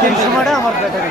ঠিক সময়টা আমার ব্যাটারি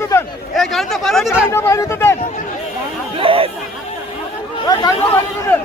বাইরে দেন। এই গাড়িটা বাইরে তো গাড়িটা বাইরে দেন। গাড়িটা বাইরে দেন।